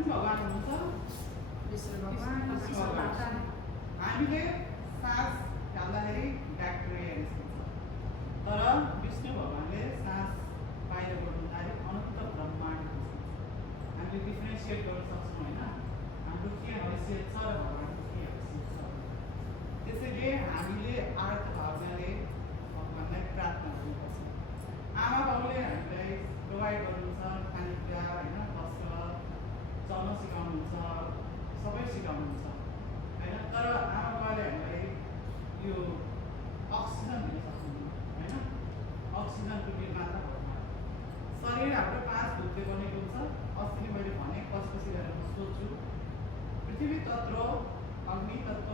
कुन भगवान हुनुहुन्छ? विष्णु भगवान। हामीले सास हाल्दाखेरि ब्याक्टेरिया निस्किन्छ, तर विष्णु भगवानले सास बाहिर बढ्दाखेरि अनन्त ब्रह्माण्ड निस्किन्छ। हामीले डिफ्रेन्सिएट गर्न सक्छौँ होइन, हाम्रो के हैसियत छ र भगवानको के हैसियत छ। त्यसैले हामीले आर्त भावनाले भगवानलाई प्रार्थना गर्नुपर्छ। आमा बाउले हामीलाई प्रोभाइड गर्नुहुन्छ खानेकुरा होइन, वस्त्र, चल्न सिकाउनुहुन्छ, सबै सिकाउनुहुन्छ होइन, तर आमा बाबाले हामीलाई यो अक्सिजन दिन सक्नुहुन्न होइन। अक्सिजनको निर्माता भगवान। शरीर हाम्रो 5 भूतले बनेको हुन्छ। अस्ति नै मैले भने कसपछि गरेर म सोध्छु, पृथ्वी तत्व, अग्नि तत्व,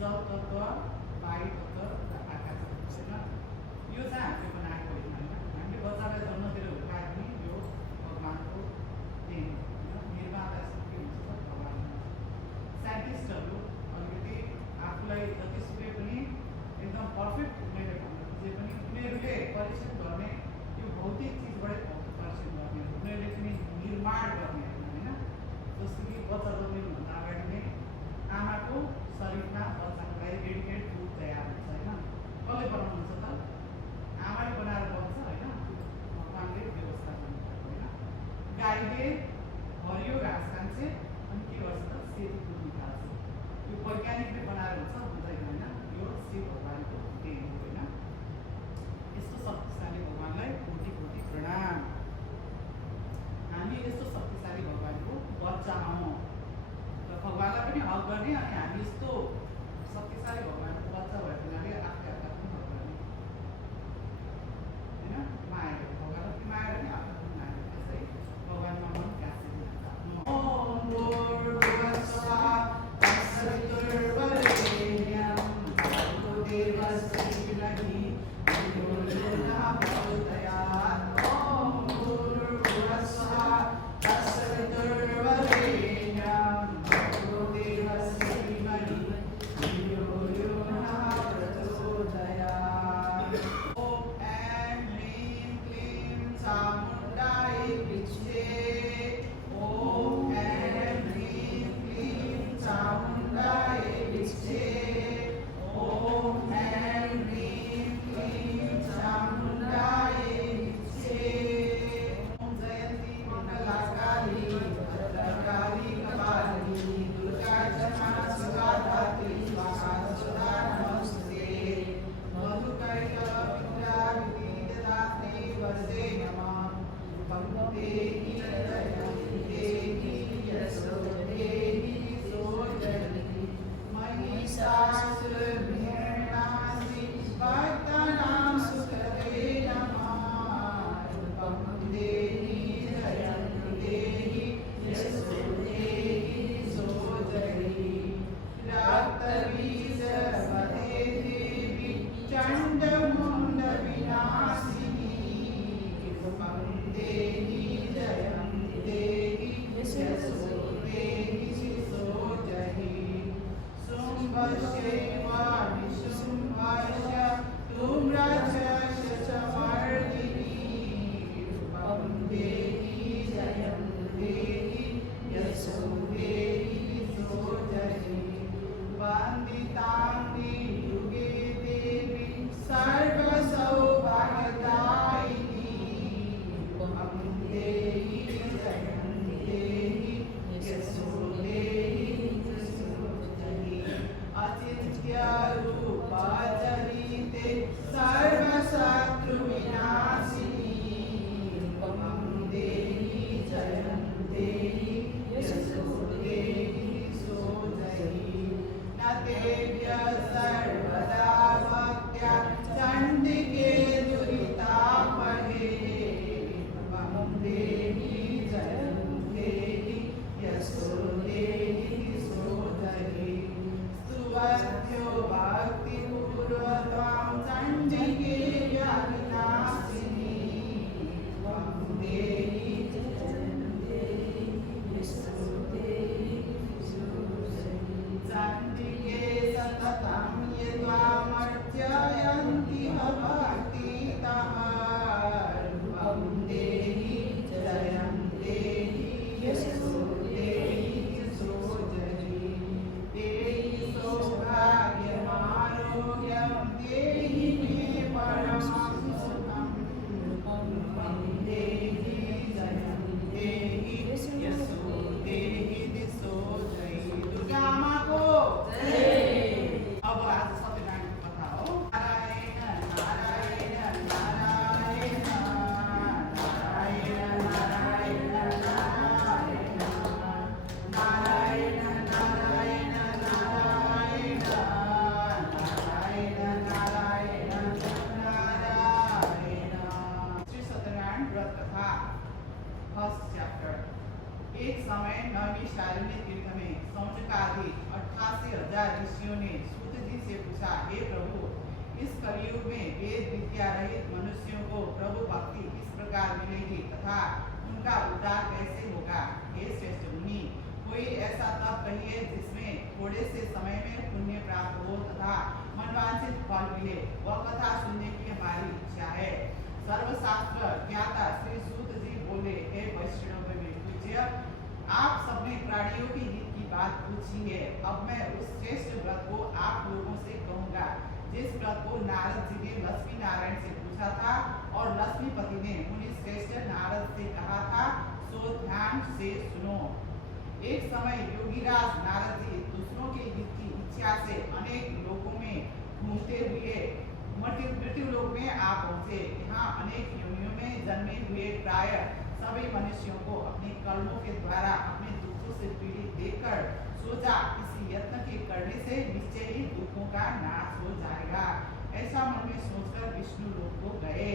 जल तत्व, वायु तत्व र आकाश तत्व होइन। यो चाहिँ हामीले बनाएको होइन होइन। हामीले बच्चालाई जन्मतिर हुर्कायो भने यो भगवानको देन होइन, निर्माता के हुन्छ भगवान हुन्छ। साइन्टिस्टहरू अलिकति आफूलाई जतिसुकै पनि एकदम पर्फेक्ट उनीहरूले भन्न खोजे पनि उनीहरूले परीक्षण गर्ने यो भौतिक चिजबाटै परीक्षण गर्ने, उनीहरूले पनि निर्माण गर्ने होइन। जस्तो कि बच्चा जन्मिनुभन्दा अगाडि नै आमाको शरीरमा बच्चाको लागि रेडिमेड दुध तयार हुन्छ होइन। कसले बनाउनुहुन्छ त? आमाले बनाएर बन्छ होइन, भगवानले व्यवस्था गर्नुभएको होइन। गाईले हरियो घाँस खान्छ अनि के गर्छ त? सेतो दुध निकाल्छ। यो वैज्ञानिकले बनाएर हुँदैन होइन, यो शिव भगवानको देन हो होइन। यस्तो शक्तिशाली भगवानलाई कोटि कोटि प्रणाम। हामी यस्तो शक्तिशाली भगवानको बच्चा हौँ र भगवानलाई पनि हक गर्ने, अनि हामी यस्तो शक्तिशाली भगवानको बच्चा भएको हुनाले आफूले आफूलाई पनि हक गर्ने होइन। माया भगवानलाई पनि माया गर्ने, आफूलाई पनि माया गर्ने। त्यसै भगवानमा मन गाँसेर समय नैमिषारण्य तीर्थ में सौनकादि 88,000 ऋषियों ने सूत जी से पूछा, हे प्रभु, इस कलयुग में वेद विद्या रहित मनुष्यों को प्रभु भक्ति किस प्रकार मिलेगी तथा उनका उद्धार कैसे होगा? हे श्रेष्ठ मुनि, कोई ऐसा तप कहिए जिसमें थोड़े से समय में पुण्य प्राप्त हो तथा मनवांछित फल मिले। वह कथा सुनने की हमारी इच्छा है। सर्वशास्त्र ज्ञाता श्री सूत जी बोले, हे वैष्णव में पूज्य, आप सबने प्राणियों के हित की बात पूछी है। अब मैं उस श्रेष्ठ व्रत को आप लोगों से कहूँगा जिस व्रत को नारद जी ने लक्ष्मी नारायण से पूछा था और लक्ष्मीपति ने मुनि श्रेष्ठ नारद से कहा था, सो ध्यान से सुनो। एक समय योगीराज नारद जी दूसरों के हित की इच्छा से अनेक लोगों में घूमते हुए मृत्यु लोक में आ पहुँचे। यहाँ अनेक योनियों में जन्मे हुए प्राय सभी मनुष्यों को अपने कर्मों के द्वारा अपने दुखों से पीड़ित देखकर सोचा, किसी यत्न के करने से निश्चय ही दुखों का नाश हो जाएगा। ऐसा मन में सोचकर विष्णु लोक को गए।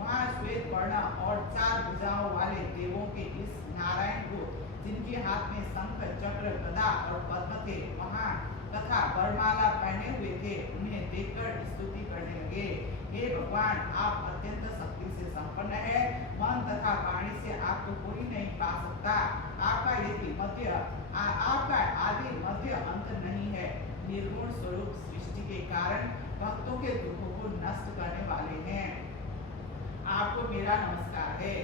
वहाँ श्वेत वर्ण और 4 भुजाओं वाले देवों के इस नारायण को, जिनके हाथ में शंख चक्र गदा और पद्म थे, वहाँ तथा वरमाला पहने हुए थे, उन्हें देखकर स्तुति करने लगे। हे भगवान, आप अत्यंत शक्ति से संपन्न है। मन तथा वाणी से आपको कोई नहीं पा सकता। आपका आदि मध्य अंत नहीं है। निर्गुण स्वरूप सृष्टि के कारण भक्तों के दुखों को नष्ट करने वाले हैं। आपको मेरा नमस्कार है।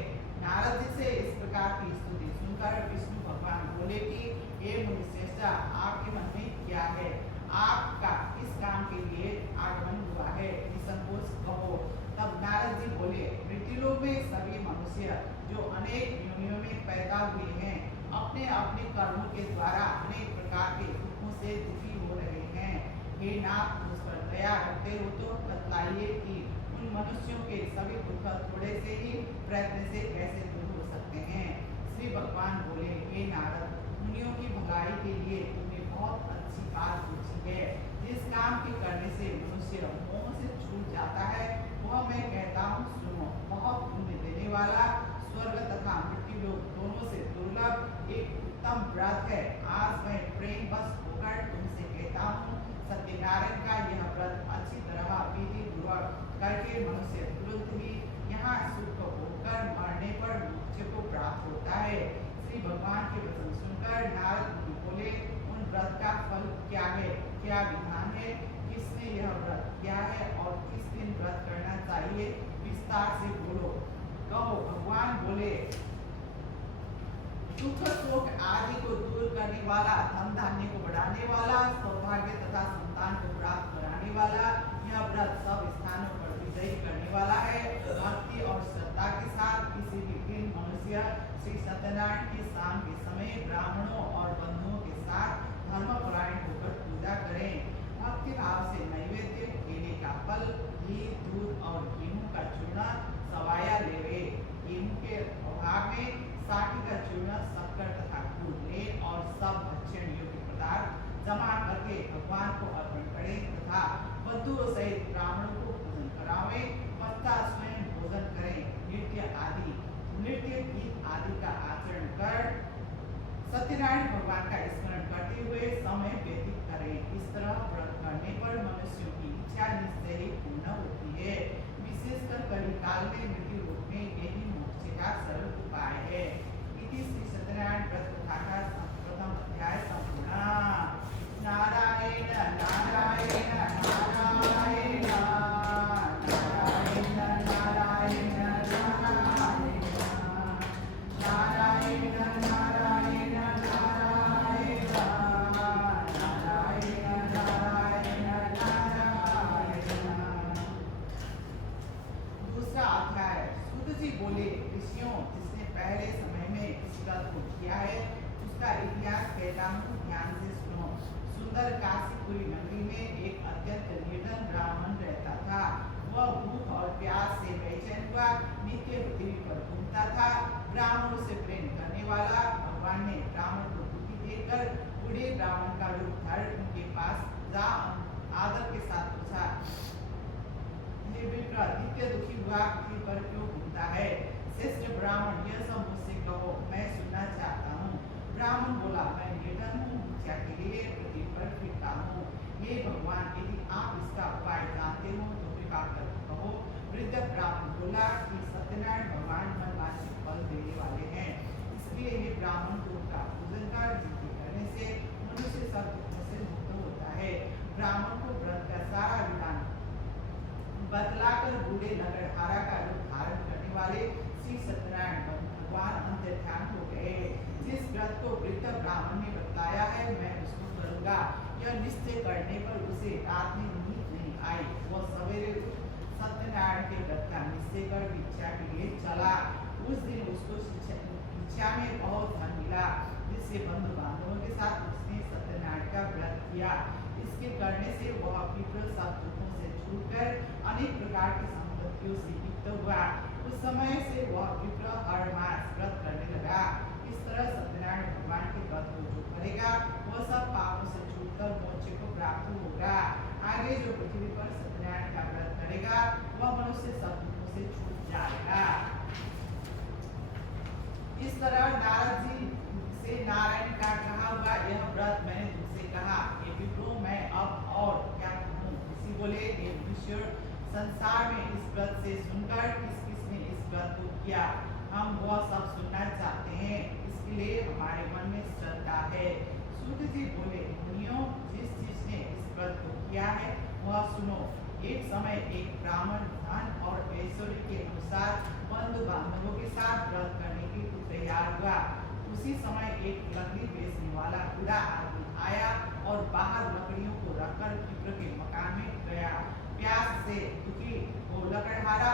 नारद जी से इस प्रकार की स्तुति सुनकर विष्णु भगवान बोले कि हे मुनिश्रेष्ठ, आपके मन में क्या है? आपका किस काम के लिए आगमन हुआ है? निसंकोच कहो। तब नारद जी बोले, मृत्युलोक में सभी मनुष्य जो अनेक योनियों में पैदा हुए हैं, अपने अपने कर्मों के द्वारा अनेक प्रकार के दुखों से दुखी हो रहे हैं। हे नाथ, मुझ पर दया करते हो तो बतलाइए कि उन मनुष्यों के सभी दुख थोड़े से ही प्रयत्न से कैसे दूर हो सकते हैं? श्री भगवान बोले, हे नारद, मुनियों की भलाई के लिए तुमने बहुत अच्छी बात पूछी है। जिस काम के करने से मनुष्य मोह से छूट जाता है, वह मैं कहता हूँ, सुनो। बहुत पुण्य देने वाला, स्वर्ग तथा मृत्यु लोक दोनों से दुर्लभ एक उत्तम व्रत है। आज मैं प्रेम बस होकर तुमसे कहता हूँ, सत्यनारायण का यह व्रत अच्छी तरह विधि पूर्वक करके मनुष्य तुरंत ही यहाँ सुख होकर मरने पर मोक्ष को प्राप्त होता है। श्री भगवान के वचन सुनकर नारद मुनि बोले, उन व्रत का फल क्या है? क्या विधान है? किसने यह व्रत किया है और किस दिन व्रत करना चाहिए? विस्तार से बोलो, कहो। भगवान बोले, दुख शोक आदि को दूर करने वाला, धन धान्य को बढ़ाने वाला, सौभाग्य तथा संतान को प्राप्त कराने वाला, यह व्रत सब स्थानों पर विजयी करने वाला है। भक्ति और श्रद्धा के साथ किसी भी दिन मनुष्य श्री सत्यनारायण की शाम के समय ब्राह्मणों और बंधुओं के साथ धर्मपरायण होकर पूजा करें। भक्ति भाव से नैवेद्य, केले का फल, घी, दूध और गेहूं का चूर्ण सवाया लेवे। गेहूं के अभाव में साठी का चूर्ण, शक्कर तथा गुड़ ले और सब भक्षण योग्य पदार्थ जमा करके भगवान को अर्पण करें तथा बंधुओं सहित ब्राह्मणों को भोजन करावे। पश्चात स्वयं भोजन करें। नृत्य गीत आदि का आचरण कर सत्यनारायण भगवान का स्मरण करते हुए समय व्यतीत करें। इस तरह व्रत करने पर मनुष्यों की इच्छा निश्चय ही पूर्ण होती है। विशेषकर कलिकाल में मृत्यु लोक में यही मोक्ष का सरल उपाय है। इति श्री सत्यनारायण व्रत कथा का प्रथम अध्याय संपूर्ण। नारायण नारायण नारायण नारायण नारायण बोले, ऋषियों, जिसने पहले समय में इस व्रत को किया है उसका इतिहास कहता हूँ, ध्यान से सुनो। सुंदर काशीपुरी नगरी में एक अत्यंत निर्धन ब्राह्मण रहता था। वह भूख और प्यास से बेचैन हुआ नित्य पृथ्वी पर घूमता था। ब्राह्मणों से प्रेम करने वाला भगवान ने ब्राह्मण को दुखी देखकर बूढ़े ब्राह्मण का रूप धारण उनके पास जा आदर के साथ पूछा, हे विप्र, नित्य दुखी हुआ पृथ्वी पर क्यों घूमता है? श्रेष्ठ ब्राह्मण, यह सब मुझसे कहो, मैं सुनना चाहता हूँ। सत्यनारायण भगवान मनवांछित फल देने वाले हैं, इसलिए ये ब्राह्मण को उनका पूजन कार्य जिनके करने से मनुष्य सब दुखों से मुक्त होता है। ब्राह्मण को व्रत का सारा विधान बतलाकर बूढ़े नगरहारा का रूप धारण करने वाले श्री सत्यनारायण भगवान अंतर्ध्यान हो गए। जिस व्रत को वृद्ध ब्राह्मण ने बतलाया है मैं उसको करूंगा, यह निश्चय करने पर उसे रात में नींद नहीं आई। वह सवेरे सत्यनारायण के व्रत का निश्चय कर भिक्षा के लिए चला। उस दिन उसको भिक्षा में बहुत धन मिला, जिससे बंधु बांधवों के साथ उसने सत्यनारायण का व्रत किया। इसके करने से वह विप्र सब दुखों से छूटकर अनेक प्रकार की संपत्तियों से युक्त हुआ। उस समय से वह विप्र हर मास व्रत करने लगा। इस तरह सत्यनारायण भगवान के व्रत को जो करेगा वह सब पापों से छूटकर मोक्ष को प्राप्त होगा। आगे जो पृथ्वी पर सत्यनारायण का व्रत करेगा वह मनुष्य सब दुखों से छूट जाएगा। इस तरह नारद जी से नारायण का कहा हुआ यह व्रत मैंने तुमसे कहा, ये विप्रो मैं अब और क्या कहूँ। ऋषि बोले, हे ऋषियों, संसार में इस व्रत से सुनकर किस किसने इस व्रत को किया, हम वह सब सुनना चाहते हैं, इसके लिए हमारे मन में श्रद्धा है। सूत जी बोले, मुनियों, जिसने इस व्रत को किया है वह सुनो। एक समय एक ब्राह्मण धन और ऐश्वर्य के अनुसार बंधु बांधवों के साथ व्रत करने के लिए तैयार हुआ। उसी समय एक लकड़ी बेचने वाला बूढ़ा आदमी आया और बाहर लकड़ियों को रखकर विप्र के मकान में गया। प्यास से दुखी वो लकड़हारा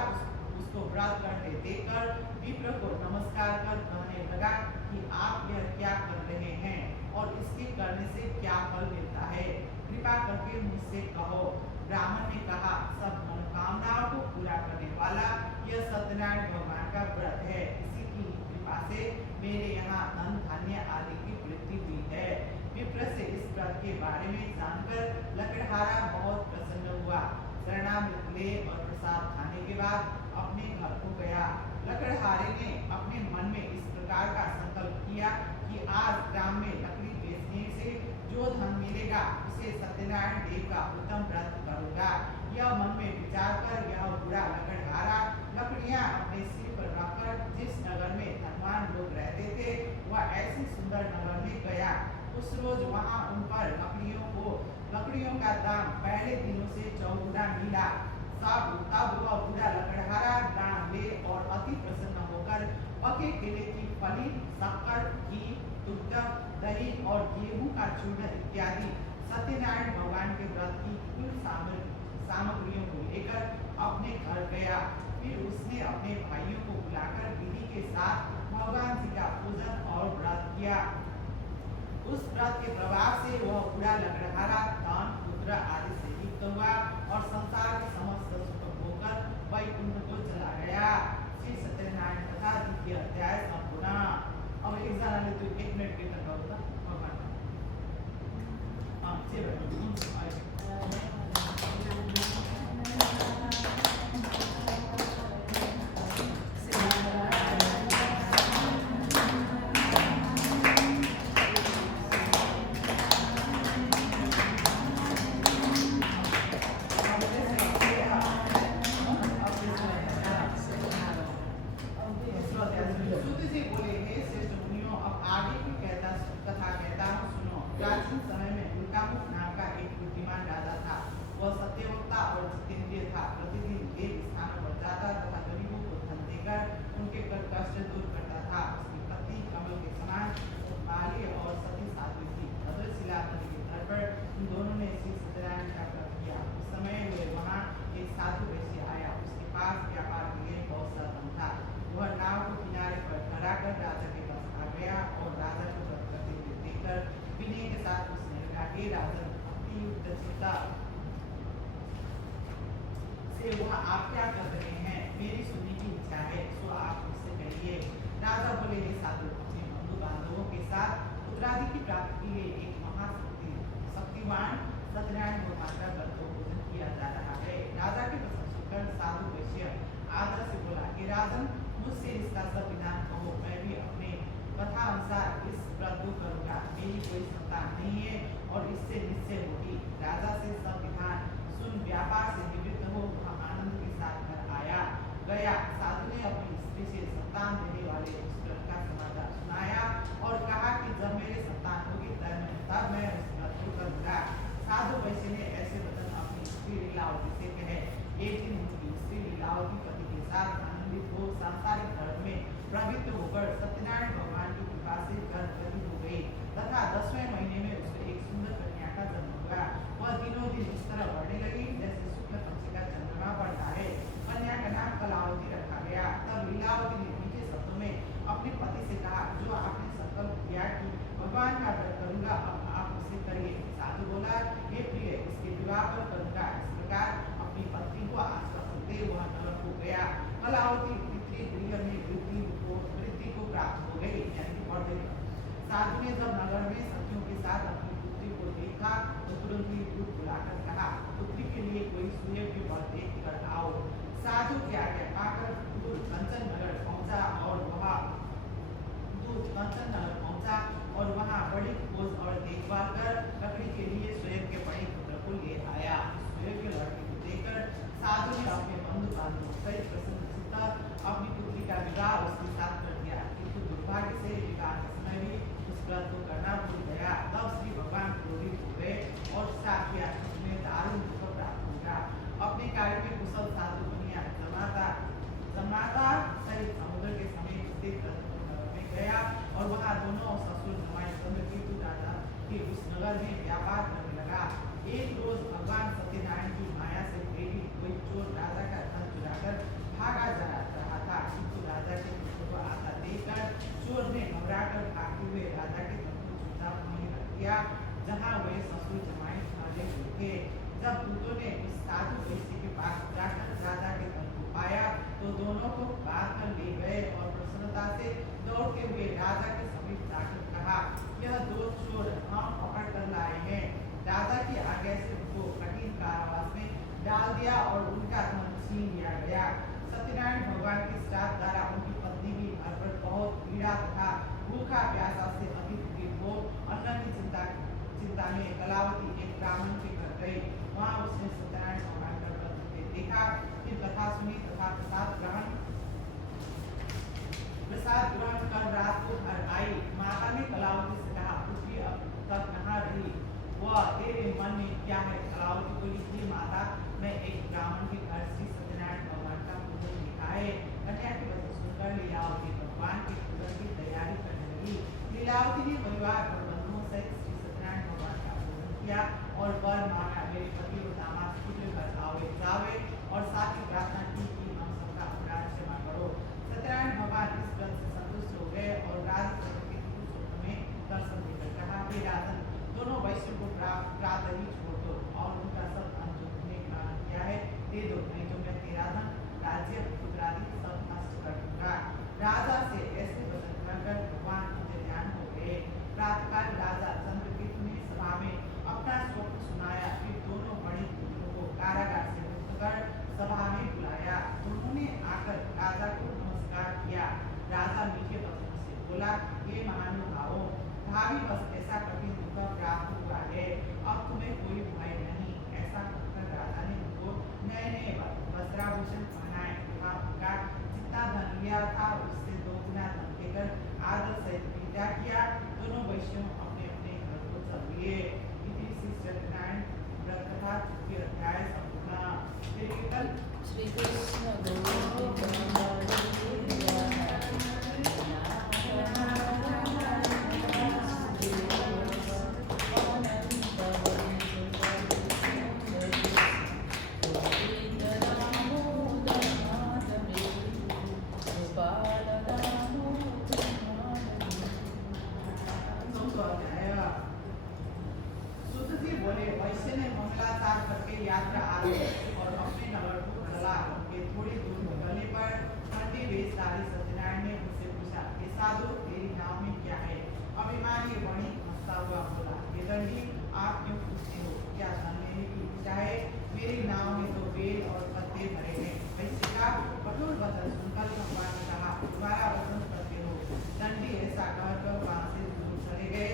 उसको व्रत करते देखकर विप्र को नमस्कार कर कहने लगा कि आप यह क्या कर रहे हैं और इसके करने से क्या फल मिलता है, कृपा करके मुझसे कहो। ब्राह्मण ने कहा, सब मनोकामनाओं को पूरा करने वाला यह सत्यनारायण भगवान का व्रत है, इसी की कृपा से मेरे यहाँ धन धान्य आदि की वृद्धि हुई है। विप्र से इस व्रत के बारे में जानकर लकड़हारा बहुत प्रसन्न हुआ। शरणामृत ले और प्रसाद खाने के बाद अपने घर को गया। लकड़हारे ने अपने मन में इस प्रकार का संकल्प किया कि आज ग्राम में लकड़ी बेचने से जो धन मिलेगा उसे सत्यनारायण देव का उत्तम व्रत करूंगा। यह मन में विचार कर यह बूढ़ा लकड़हारा लकड़ियां अपने सिर पर रखकर जिस नगर में धनवान लोग रहते थे वह ऐसी सुंदर नगर में गया। उस रोज वहां उन पर लकड़ियों का दाम पहले दिनों से चौगुना मिला। तब वह बूढ़ा लकड़हारा दाम ले और अति प्रसन्न होकर पके केले की फली, शक्कर, घी, दुग्ध, दही और गेहूं का चूर्ण इत्यादि सत्यनारायण भगवान के व्रत की कुल सामग्रियों को लेकर अपने घर गया। फिर उसने अपने भाइयों को बुलाकर विधि के साथ भगवान जी का पूजन और व्रत किया। उस व्रत के प्रभाव से वह बूढ़ा लकड़हारा धन, पुत्र आदि से युक्त हुआ और संसार के समस्त सुख होकर वैकुंठ को चला गया। श्री सत्यनारायण कथा द्वितीय अध्याय संपूर्ण। अब एक जना ने तो 1 मिनट कीर्तन का होता भगवान। हां जी वह आप क्या कर रहे हैं, मेरी सुनने की इच्छा है, सो आप मुझसे कहिए। राजा बोले, हे साधु, अपने बंधु बांधवों के साथ उत्तराधि की प्राप्ति के लिए एक महाशक्तिवान सत्यनारायण भगवान का व्रत को पूजन किया जा रहा है। राजा के प्रश्न सुनकर साधु वैश्य आदर से बोला, कि राजन, मुझसे इसका सब विधान कहो, मैं भी अपने कथा अनुसार इस व्रत को करूंगा। मेरी कोई संतान नहीं है और इससे निश्चय होगी। राजा से सब विधान सुन व्यापार से निवृत्त हो आनंद के साथ घर आया गया। साधु ने अपनी वाले उस व्रत का समाचार सुनाया और कहा कि जब मेरे संतान होगी तब मैं उस व्रत को करूंगा। साधु वैश्य ने ऐसे वचन अपनी स्त्री लीलावती से कहे। एक दिन उनकी स्त्री लीलावती पति के साथ आनंदित हो सांसारिक धर्म में प्रवृत्त होकर सत्यनारायण भगवान की कृपा से गर्भवती हो गई तथा 10वें महीने में उसको एक सुंदर कन्या का जन्म हुआ। वह दिनों दिन इस तरह बढ़ने लगी जैसे शुक्ल पक्ष का चंद्रमा बढ़ता है। कन्या का नाम कलावती रखा गया। तब लीलावती ने मीठे शब्दों में अपने पति से कहा, जो आपने संकल्प किया कि भगवान का व्रत करूंगा, अब आप उसे करिए। साधु बोला, हे प्रिय, इसके विवाह पर करूंगा। इस प्रकार अपनी पत्नी को आश्वासन दे वह नरक हो गया। कलावती पितृगृह में वृद्धि को प्राप्त हो गई, यानी कि बढ़ गई। साधु ने जब नगर में सखियों के साथ अपनी पुत्री को देखा तो तुरंत ही दूध बुलाकर कहा, पुत्री के लिए कोई सुयोग्य वर देख कर आओ। साधु की आज्ञा पाकर दूध कंचन नगर पहुंचा और वहां बड़ी खोज और देखभाल कर लकड़ी के लिए सुयोग्य बड़े पुत्र को ले आया। सुयोग्य लड़की को देखकर साधु ने अपने बंधु बांधवों सहित प्रसन्नचित्त अपनी पुत्री का विवाह उसके साथ कर दिया, किंतु दुर्भाग्य से विवाह के समय भी उस व्रत को करना भूल गया। तब श्री भगवान क्रोधित हो गए और साथ किया, तुम्हें दारुण दुख प्राप्त होगा। अपने कार्य में कुशल साधु बनिया जमाता सहित समुद्र के समीप स्थित में गया और वहां दोनों ससुर जमाई चंद्रकेतु राजा के उस नगर में व्यापार करने लगा। एक रोज भगवान सत्यनारायण की माया से प्रेरित कोई चोर राजा का धन चुराकर भागा जा रहा था, किंतु राजा के पुत्र को आता देखकर चोर ने घबराकर भागते हुए राजा के धन को चुपचाप वहीं रख दिया जहाँ वे ससुर जमाई खड़े हुए थे। जब दूतों ने उस साधु वैश्य के पास जाकर राजा के धन को पाया तो दोनों को बांध कर ले गए और प्रसन्नता से दौड़ते हुए राजा के समीप जाकर कहा, यह दो चोर हम पकड़ कर लाए हैं। राजा की आज्ञा से उनको कठिन कारावास में डाल दिया और उनका धन छीन लिया गया। सत्यनारायण भगवान के श्राप द्वारा उनकी पत्नी भी घर पर बहुत पीड़ा तथा भूखा प्यासा से अधिक पीड़ित हो अन्न की चिंता में कलावती एक ब्राह्मण के घर गई। वहाँ उसने सत्यनारायण भगवान का व्रत देखा, फिर कथा सुनी तथा प्रसाद ग्रहण कर रात को घर आई। माता ने कलावती से कहा, पुत्री अब तक कहाँ रही? वह तेरे मन में क्या है? कलावती बोली, हे माता, मैं एक ब्राह्मण के घर श्री सत्यनारायण भगवान का पूजन देखा है। कन्या की वजह सुनकर लीलावती भगवान के पूजन की तैयारी करने लगी। लीलावती ने परिवार और बंधुओं सहित श्री सत्यनारायण भगवान का पूजन किया और वर मांगा, मेरे पति और दामाद शीघ्र घर जावे और साथ ही प्रार्थना की कि हम सबका अपराध क्षमा करो। सत्यनारायण भगवान इस व्रत से संतुष्ट हो गए और राजचंद्र के स्वप्न में दर्शन देकर कहा, हे राजन, दोनों वैश्यों को प्रातः ही छोड़ दो और उनका सब धन जो तुमने ग्रहण किया है दे दो, नहीं तो मैं तेरा धन, राज्य, पुत्र आदि सब नष्ट कर दूंगा। राजा से ऐसे वचन कहकर भगवान अंतर्ध्यान हो गए। प्रातःकाल राजा चंद्रकेतु ने सभा में अपना स्वप्न सुनाया। फिर दोनों बड़े पुत्रों को कारागार से मुक्त कर सभा में बुलाया। उन्होंने आकर राजा को नमस्कार किया। राजा मीठे वचनों से बोला, हे महानुभावों, भावी बस ऐसा कठिन दुख प्राप्त हुआ है, अब तुम्हें कोई भय नहीं। ऐसा कहकर राजा ने उनको नए नए वस्त्राभूषण पहनाए तथा उनका जितना धन लिया था उससे 2 गुना धन देकर आदर सहित विदा किया। दोनों वैश्यों अपने अपने घर को चल दिए। इति श्री सत्यनारायण व्रत कथा 3 अध्याय संपूर्ण। श्री कृष्ण गोविंद यात्रा आरंभ और अपने नगर को चला। उनके थोड़ी दूर निकलने पर ठंडी वेशधारी सत्यनारायण ने उनसे पूछा, हे साधु, तेरी नाव में क्या है? अभिमानी वणिक हंसता हुआ बोला, हे दंडी, आप क्यों पूछते हो? क्या धन लेने की इच्छा है? मेरी नाव में तो बेल और पत्ते भरे हैं। वैश्य का कठोर वचन सुनकर भगवान ने कहा, दोबारा वचन करते हो। दंडी ऐसा कहकर वहां से दूर चले गए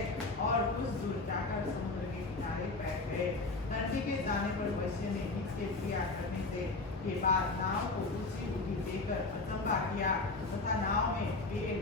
और कुछ दूर जाकर समुद्र के किनारे बैठ गए। दंडी के जाने पर वैश्य ने इसके क्रिया करने से के बाद नाव को ऊंची उठी देकर अचंभा किया तथा नाव में बेल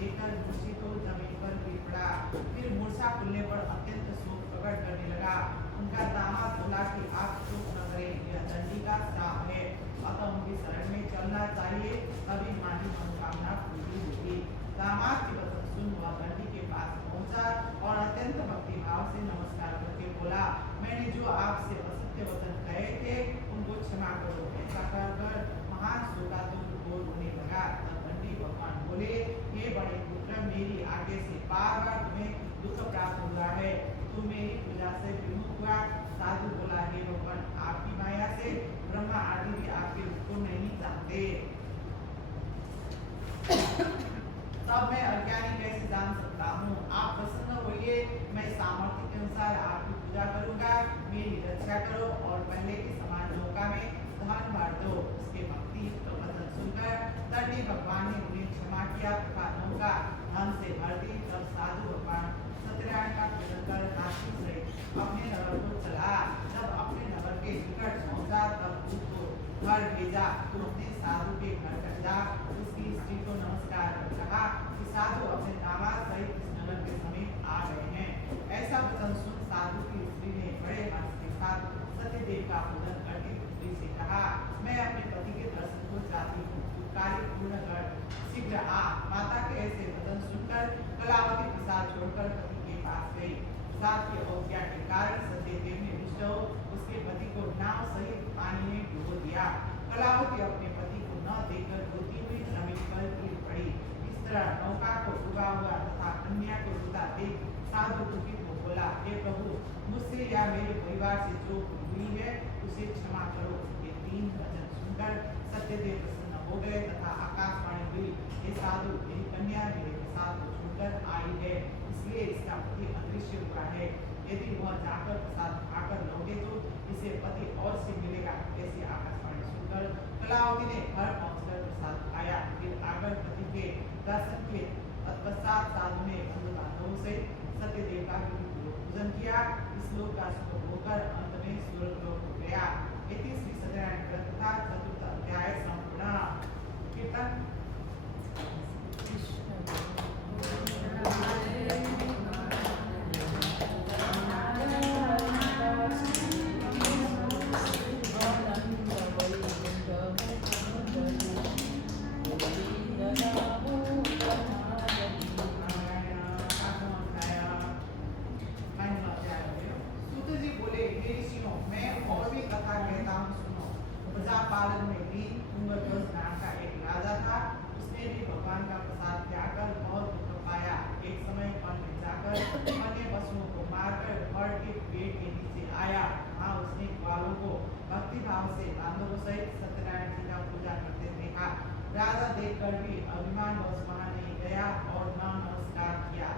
देखकर मूर्छित जमीन पर गिर पड़ा। फिर मूर्छा खुलने पर अत्यंत शोक प्रकट करने लगा। उनका दामाद बोला कि आप शोक न करें, यह दंडी का श्राप है, अतः उनकी शरण में चलना चाहिए, तभी मांगी मनोकामना पूरी होगी। दामाद की वचन सुन वह दंडी के पास पहुंचा और अत्यंत भक्ति भाव से नमस्कार करके बोला, मैंने जो आपसे असत्य वचन कहे थे उनको क्षमा करो। ऐसा कहकर महान शोकातुर हो रोने लगा। तब दंडी भगवान बोले, हे बड़े पुत्र, मेरी आगे से बार बार तुम्हें दुख प्राप्त हुआ है, तू मेरी पूजा से विमुख हुआ। साधु बोला, हे भगवान, आपकी माया से ब्रह्मा आदि भी आपके रूप को नहीं जानते, तब मैं अज्ञानी कैसे जान सकता हूँ। आप प्रसन्न होइए, मैं सामर्थ्य के अनुसार आपकी पूजा करूंगा, मेरी रक्षा करो और पहले के समान नौका में धन भर दो। उसके भक्ति युक्त वचन सुनकर दंडी भगवान ने उन्हें क्षमा किया तथा नौका धन से भर दी। तब साधु भगवान सत्यनारायण का पूजन कर राशि सहित अपने नगर को चला। जब अपने नगर के निकट पहुंचा तब दूत को घर भेजा। दूत ने साधु के घर जा उसकी स्त्री को नमस्कार कर कहा कि साधु अपने दामाद सहित इस नगर के समीप आ गए हैं। ऐसा वचन सुन साधु की स्त्री ने बड़े हर्ष के साथ सत्यदेव का पूजन करके पुत्री से कहा, मैं अपने पति के दर्शन को चाहती हूँ, तू कार्य पूर्ण कर, शीघ्र आ। माता के ऐसे वचन सुनकर कलावती पिशाच छोड़कर पति के पास गई। साथ की अवज्ञा के कारण सत्यदेव ने रुष्ट हो उसके पति को नाव सहित पानी में डुबो दिया। कलावती अपने पति को न देखकर रोती हुई जमीन पर गिर पड़ी। इस तरह नौका को डूबा हुआ तथा कन्या को रोता देख साधु दुखित हो बोला, हे प्रभु, मुझसे या मेरे परिवार से जो हुई है उसे क्षमा करो। ये तीन वचन सुनकर सत्यदेव प्रसन्न हो गए तथा आकाशवाणी हुई, हे साधु, मेरी कन्या मेरे प्रसाद को छोड़कर आई है, इसलिए इसका पति अदृश्य हुआ है। यदि वह जाकर प्रसाद खाकर लौटे तो इसे पति और से मिलेगा। ऐसी आकाशवाणी सुनकर कलावती ने घर पहुंचकर प्रसाद खाया। फिर आकर पति के दर्शन के तत्पश्चात साधु ने बंधु बांधवों से सत्यदेव का पूजन किया। इस लोक का सुख होकर अंत में स्वर्ग लोक हो गया। इति श्री सत्यनारायण ग्रंथ का चतुर्थ अध्याय संपूर्ण। कीर्तन पालन में भी तुंगध्वज नाम का एक राजा था। उसने भी भगवान का प्रसाद त्याग कर बहुत दुख पाया। एक समय वन में जाकर अन्य पशुओं को मारकर घर के पेड़ के नीचे आया। वहाँ उसने ग्वालों को भक्ति भाव से बांधवों सहित सत्यनारायण जी का पूजा करते देखा। राजा देखकर भी अभिमान वश वहाँ नहीं गया और न नमस्कार किया।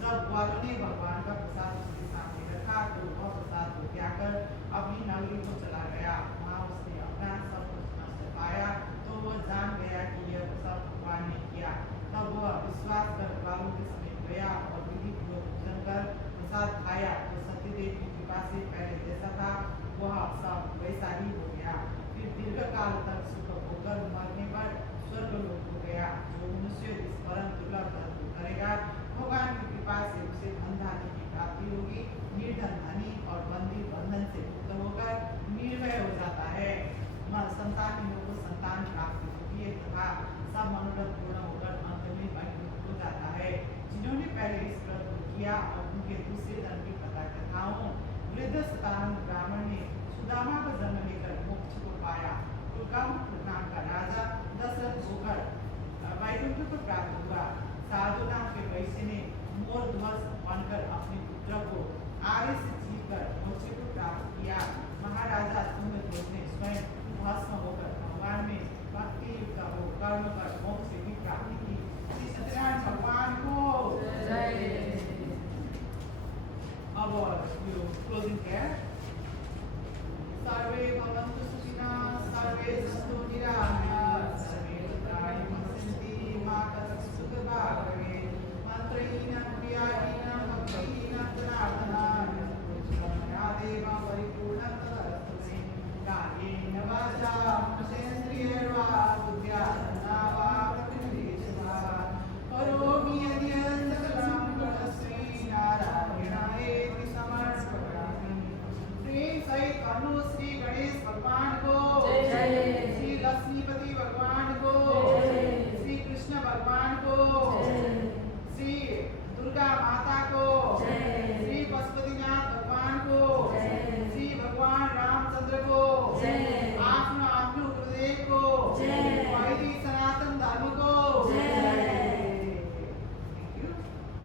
जब ग्वालों ने भगवान का प्रसाद उसके सामने रखा तो वह प्रसाद को त्याग कर अपनी नगरी को चला गया। वहाँ उसने अपना सब कुछ नष्ट पाया तो वह जान गया कि यह सब भगवान ने किया। तब वह विश्वास कर ग्वालों के समीप गया और विधि पूर्वक पूजन कर प्रसाद खाया तो सत्यदेव की कृपा से पहले जैसा था वह सब वैसा ही हो गया। फिर दीर्घ काल तक सुख होकर मरने पर स्वर्ग लोक हो गया। जो मनुष्य इस परम दुर्लभ धर्म को करेगा भगवान की कृपा से उसे धन धान्य की प्राप्ति होगी। निर्धन धनी और बंदी बंधन से मुक्त होकर निर्भय हो जाता है। संतानहीनों को संतान प्राप्ति होती है तथा सब मनोरथ पूर्ण होकर अंत में वैकुंठ हो जाता है। जिन्होंने पहले इस व्रत को किया और उनके दूसरे जन्म की कथा कथाओं वृद्ध सतानंद ब्राह्मण ने सुदामा का जन्म लेकर मोक्ष को पाया। कुलकामुक नाम का राजा दशरथ होकर वैकुंठ को प्राप्त हुआ। साधु नाम के वैश्य ने मोर ध्वज बनकर अपने पुत्र को आर्य से जीतकर मोक्ष को प्राप्त किया। महाराजा तुंगध्वज ने स्वयं भस्म होकर भगवान में भक्ति युक्त हो कर्म कर मोक्ष की प्राप्ति की। श्री सत्यनारायण भगवान को जय। अब क्लोजिंग है। सर्वे भवन्तु सुखिनः, सर्वे सन्तु निरामयाः, सर्वे भद्राणि पश्यन्ति मा कश्चित् दुःखभाग् भवेत्। मंत्रहीनं क्रियाहीनं भक्तिहीनं जनार्दन देव परिपूर्ण तदस्तुते। कायेन वाचा मनसेन्द्रियैर्वा बुद्ध्या वा प्रकृतिस्वा करोमि को जय। श्री दुर्गा माता को जय।